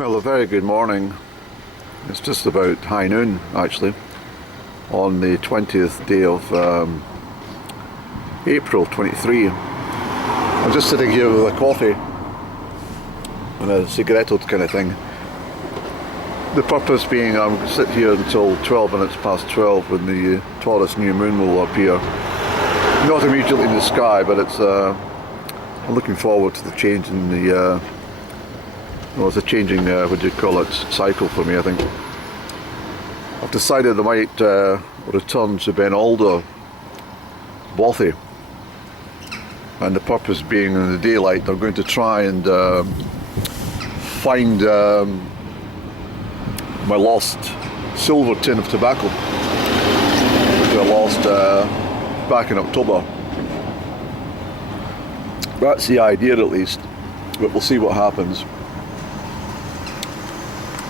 Well, a very good morning. It's just about high noon actually on the 20th day of April 23. I'm just sitting here with a coffee and a cigaretto kind of thing. The purpose being I'm sit here until 12 minutes past 12 when the Taurus new moon will appear. Not immediately in the sky, but it's I'm looking forward to the change in the well, it's a changing, what do you call it, cycle for me, I think. I've decided I might return to Ben Alder, Bothy. And the purpose being in the daylight, I'm going to try and find my lost silver tin of tobacco, which I lost back in October. That's the idea at least, but we'll see what happens.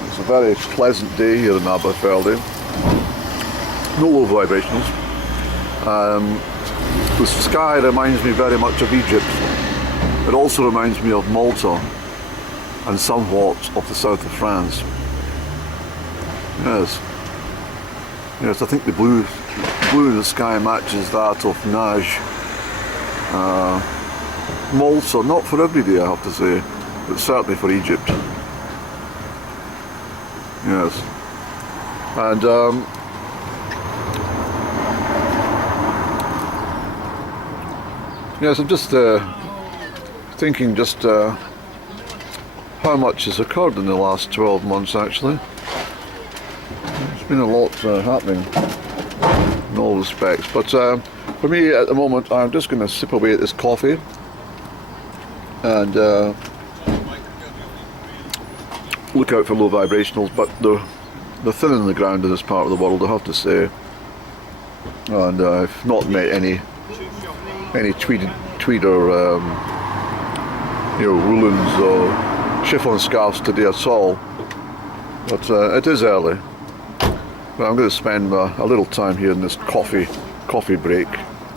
It's a very pleasant day here in Aberfeldy. No low vibrationals. The sky reminds me very much of Egypt. It also reminds me of Malta and somewhat of the south of France. Yes, I think the blue in the sky matches that of Naj. Malta, not for every day I have to say, but certainly for Egypt. Yes, and yes, I'm just thinking just how much has occurred in the last 12 months actually. There's been a lot happening in all respects, but for me at the moment I'm just going to sip away at this coffee and look out for low vibrationals, but they're thin in the ground in this part of the world, I have to say. And I've not met any tweed or woolens or chiffon scarves today at all. But it is early. But I'm going to spend a little time here in this coffee break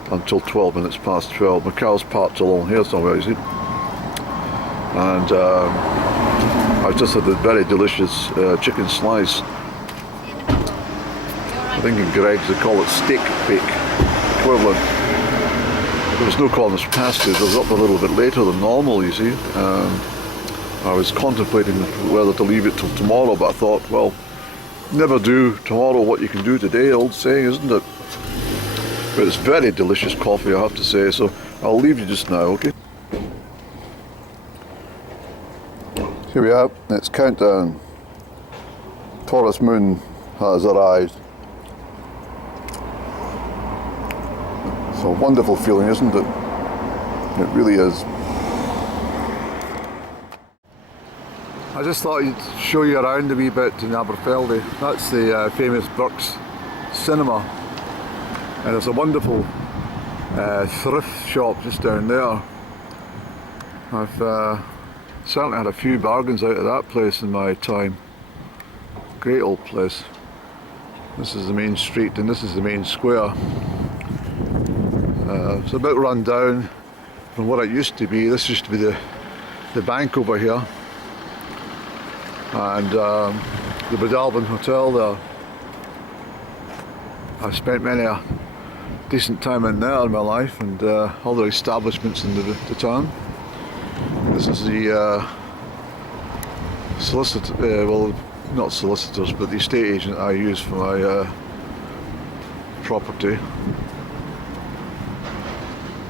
until 12 minutes past 12. My car's parked along here somewhere, you see. And I just had a very delicious chicken slice. I think in Greggs they call it steak bake equivalent. There was no Cornish pasties. I was up a little bit later than normal, you see. I was contemplating whether to leave it till tomorrow, but I thought, well, never do tomorrow what you can do today, old saying, isn't it? But it's very delicious coffee, I have to say, so I'll leave you just now, okay? Here we are, it's countdown. Taurus moon has arrived. It's a wonderful feeling, isn't it? It really is. I just thought I'd show you around a wee bit in Aberfeldy. That's the famous Burke's Cinema. And there's a wonderful thrift shop just down there. I've certainly had a few bargains out of that place in my time. Great old place. This is the main street and this is the main square. It's a bit run down from what it used to be. This used to be the bank over here. And the Bedalvin Hotel there. I've spent many a decent time in there in my life and other establishments in the town. This is the solicitor, well, not solicitors, but the estate agent I use for my property.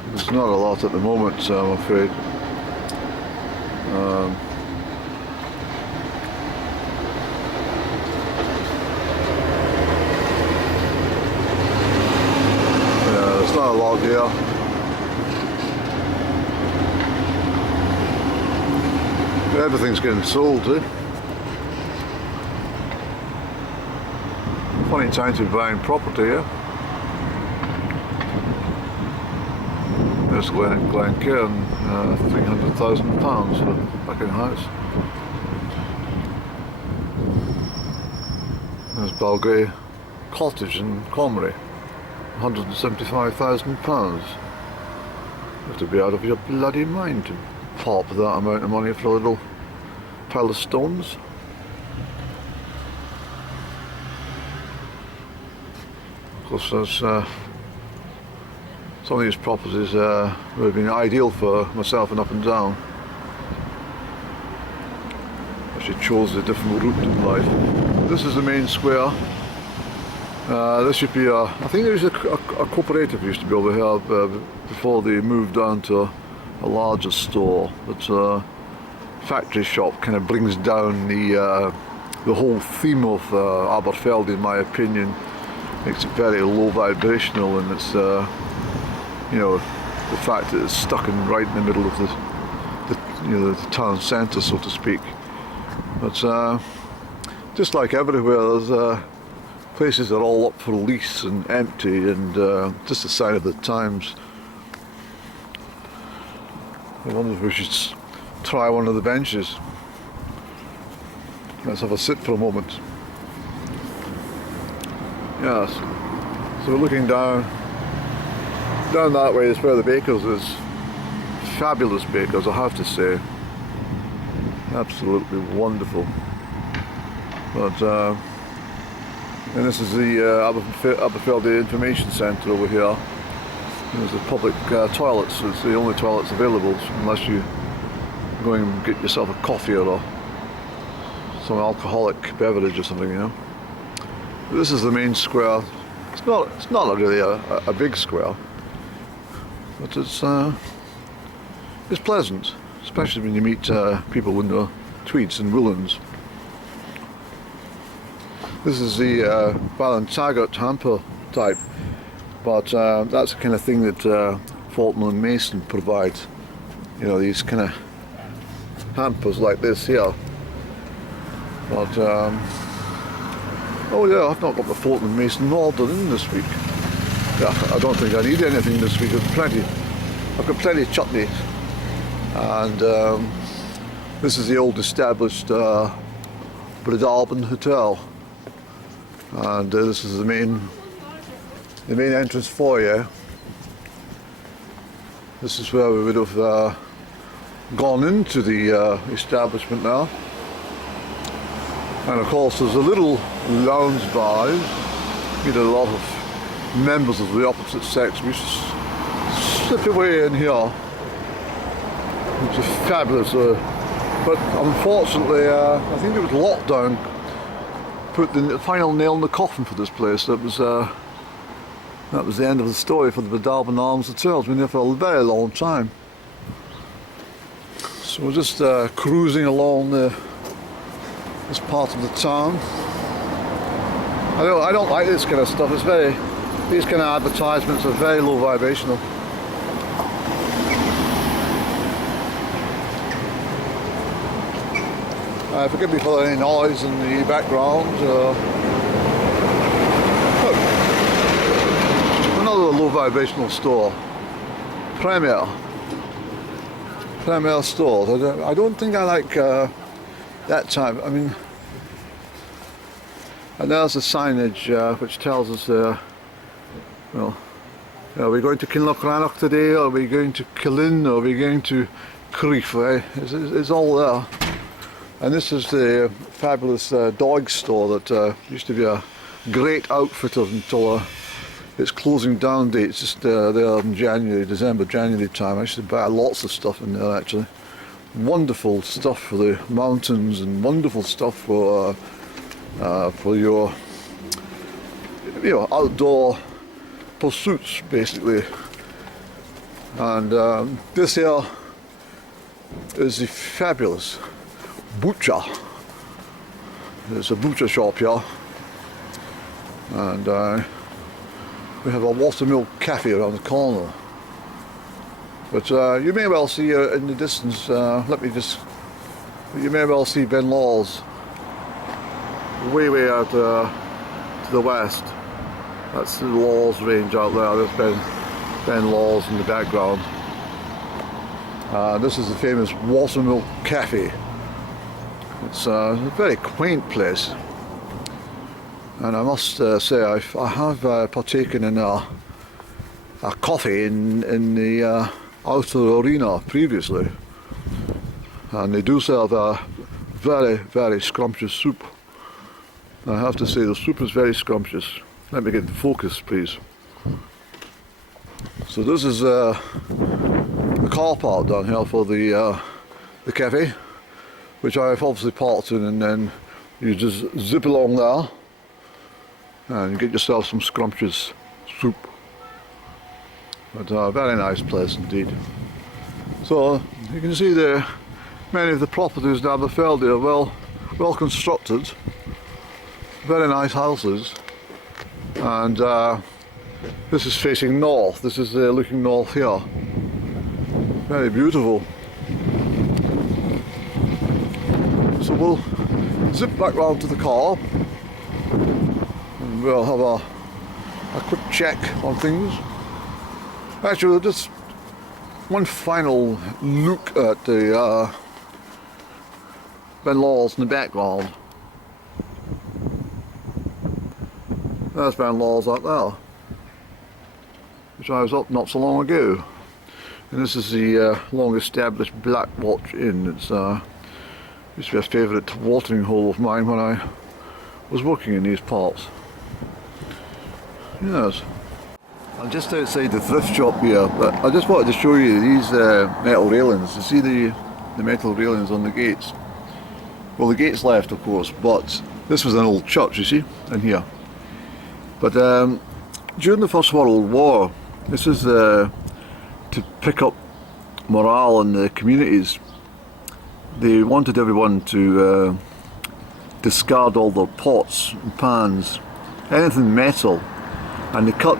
There's not a lot at the moment, so I'm afraid. Yeah, there's not a lot here. Everything's getting sold, eh? Funny time to be buying property, yeah? There's Glencairn, £300,000 for a fucking house. There's Belgray Cottage in Comrie, £175,000. You have to be out of your bloody mind to pop that amount of money for a little pile of stones. course, there's, some of these properties would have been ideal for myself and Up and Down. She chose a different route in life. This is the main square. This should be I think there was a cooperative used to be over here before they moved down to a larger store. But factory shop kind of brings down the whole theme of Aberfeldy, in my opinion. Makes it very low vibrational, and it's you know, the fact that it's stuck in right in the middle of the the town centre, so to speak. But just like everywhere, there's places are all up for lease and empty, and just a sign of the times. I wonder if we should try one of the benches. Let's have a sit for a moment. Yes, so we're looking down that way is where the bakers is. Fabulous bakers, I have to say. Absolutely wonderful. But and this is the Aberfeldy Information Centre over here. There's the public toilets. It's the only toilets available unless you go and get yourself a coffee or some alcoholic beverage or something, you know. This is the main square. It's not really a big square, but it's pleasant, especially when you meet people in their tweeds and woolens. This is the Taggart hamper type, but that's the kind of thing that Fulton and Mason provide. You know, these kind of hampers like this here. But oh yeah, I've not got the Fulton and Mason ordered in this week. Yeah, I don't think I need anything this week. I've got plenty of chutney. And this is the old established Breadalbin Hotel, and this is the main entrance foyer. This is where we would have gone into the establishment now. And of course there's a little lounge bar. You know, a lot of members of the opposite sex we just slip away in here, which is fabulous. But unfortunately, I think it was lockdown put the final nail in the coffin for this place. That was the end of the story for the Breadalbin Arms Hotel. It's been there for a very long time. So we're just cruising along this part of the town. I don't like this kind of stuff. These kind of advertisements are very low vibrational. Forgive me for any noise in the background. Another low vibrational store. Premier stores. I don't think I like that type. I mean, and there's the signage which tells us, well, are we going to Kinlochranach today, or are we going to Killin, or are we going to Crieff? It's all there. And this is the fabulous dog store that used to be a great outfitter until its closing down date. It's just there in December, January time. I used to buy lots of stuff in there actually. Wonderful stuff for the mountains, and wonderful stuff for your outdoor pursuits basically. And this here is the fabulous butcher. There's a butcher shop here, and we have a watermill cafe around the corner. But you may well see in the distance, you may well see Ben Law's way out to the west. That's the Law's range out there. There's Ben Law's in the background. This is the famous Watermill Cafe. It's a very quaint place, and I must say I have partaken in a coffee in the outer arena previously, and they do serve a very, very scrumptious soup. I have to say the soup is very scrumptious. Let me get the focus, please. So this is the car park down here for the cafe, which I've obviously parked in, and then you just zip along there and you get yourself some scrumptious soup. But a very nice place indeed. So you can see there, many of the properties in Aberfeldy are well constructed, very nice houses, and this is facing north. This is looking north here. Very beautiful. So we'll zip back round to the car and we'll have a quick check on things. Actually, just one final look at the Ben Lawes in the background. There's Ben Lawes out there, which I was up not so long ago. And this is the long established Black Watch Inn. It's used to be a favourite watering hole of mine when I was working in these parts. Yes. I'm just outside the thrift shop here, but I just wanted to show you these metal railings. You see the metal railings on the gates? Well, the gate's left, of course, but this was an old church, you see, in here. But during the First World War, this is to pick up morale in the communities. They wanted everyone to discard all their pots and pans, anything metal, and they cut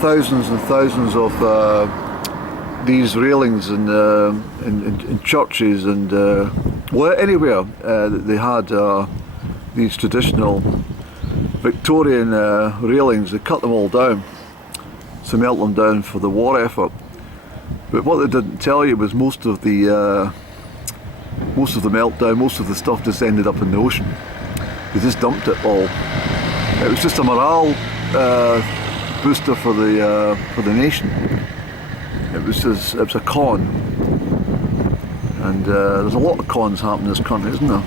thousands and thousands of these railings in churches and well, anywhere that they had these traditional Victorian railings. They cut them all down to melt them down for the war effort. But what they didn't tell you was most of the meltdown, most of the stuff just ended up in the ocean. They just dumped it all. It was just a morale booster for the nation. It was a con, and there's a lot of cons happening in this country, isn't there?